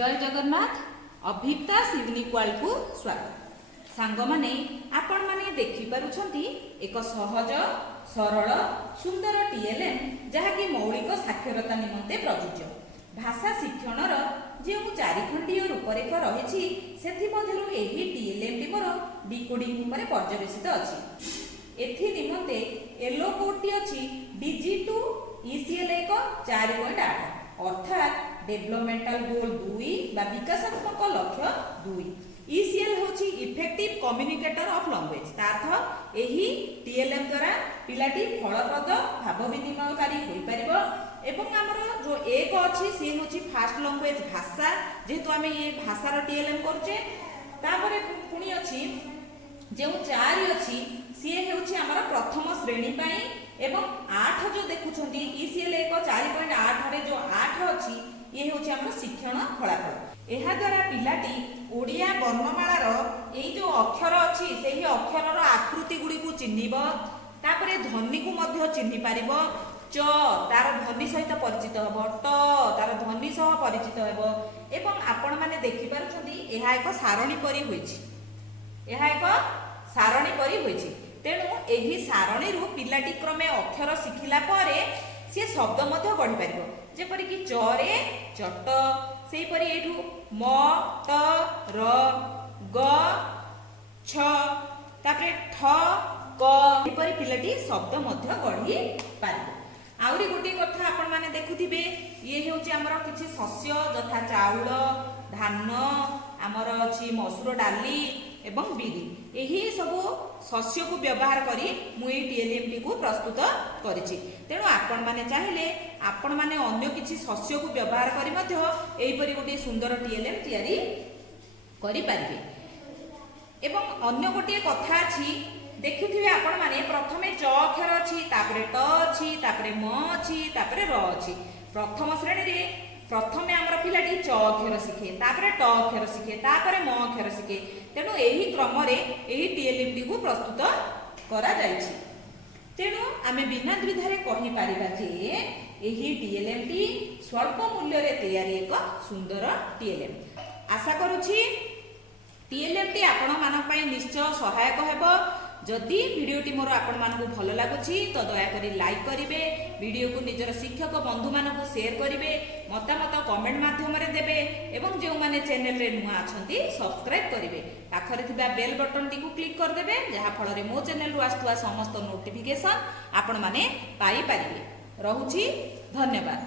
जय जगन्नाथ अभिप्ता सिग्निक्वाल को स्वागत। सांग माने आपण माने देखि पारुछंती एक सहज सरल सुंदर टीएलएम जहाँकि मौलिक साक्षरता निमंते प्रयोज्य भाषा शिक्षणर जो चारिखंडीय रूपरेख रही एही टीएलएम टी मोर डिकोडिंग उपरे पर्यवेसित अछि। एथि निमंते येलो कोडटी अछि DG2 ECL 4.8 अर्थात डेभलपमेंटल गोल 2 बा विकासात्मक लक्ष्य 2। ECL होची इफेक्टिव कम्युनिकेटर ऑफ लैंग्वेज तार्थ एही टीएलएम द्वारा पिलाटी फलप्रद भाव विनिमयकारी होई परिबो एवं हमर जो एक अछि से होची फास्ट लैंग्वेज भाषा जेतु आमे ये भाषार टीएलएम करछे तापरे पुनी अछि जो 4 अछि से हेउची हमर प्रथम श्रेणी पई एवं 8 जो देखुछंती ECL 4.8 रे जो 8 अछि ये होची हमर शिक्षण फलाफल। एहा द्वारा पिलाटी ओडिया वर्णमालार एई जो अक्षर अछि सेही अक्षरर आकृति गुडी को चिन्हिबो तापरे ध्वनि को मध्य चिन्हि पारिबो च तार ध्वनि सहित परिचित हबो ट तार ध्वनि सह परिचित हबो एवं आपण माने देखि पारुछंती एहा एक सारणी परि होईछि तेणु एही सारणी रु पिलाटी क्रमे अक्षर शिखिला परे से शब्द मध्य गढ़ी पारिबो जेपरि कि च रे चट सेही परि एठु म त र ग छ तापरे ठ क एही परि पिलाटी शब्द मध्य गढ़ी पारिबो। आउरी गोटे कथा आपण माने देखुथिबे ये हेउची हमर किछि शस्य जथा चाउल धान हमर अछि मसूर डाली एवं बिरी एही सब शस्य को व्यवहार करी मु ए टीएलएम टी को प्रस्तुत करिछि। तेणु आपण माने चाहिले आपण माने अन्य किछि शस्य को व्यवहार करी मध्य एही परि गोटे सुंदर टीएलएम तयारी करि पारिबे। एवं अन्य गोटे कथा अछि देखुथिबे आपण माने प्रथमे च अक्षर अछि तापरे ट अछि तापरे म अछि तापरे र अछि। प्रथम श्रेणी रे प्रथमे हमर पिलाटी च अक्षर शिखे तापरे ट अक्षर शिखे तापरे म अक्षर शिखे तेणु एही क्रम रे एही टीएलएम टी को प्रस्तुत करा जायछि। तेणु आमे बिना द्विधारे कहि पारिबा जे एही टीएलएम टी स्वल्प मूल्य रे तयारी एक सुंदर टीएलएम। आशा करूछि टीएलएम टी आपण मान पई निश्चय सहायक हेबो। जदि वीडियोटी मोर आपण मानकु भल लागुछि तो दया करी लाइक करिवे, वीडियो को निजर शिक्षक बंधु मानकु शेयर करिवे, मतामत कमेंट माध्यम रे देबे एवं जे माने चैनल रे नुआ अछंती सब्सक्राइब करिवे। पाखरे थिबा बेल बटन टी को क्लिक कर देबे जहा फल रे मो चैनल रु आस्तुवा समस्त नोटिफिकेशन आपण माने पाई परिबे। रहुछि धन्यवाद।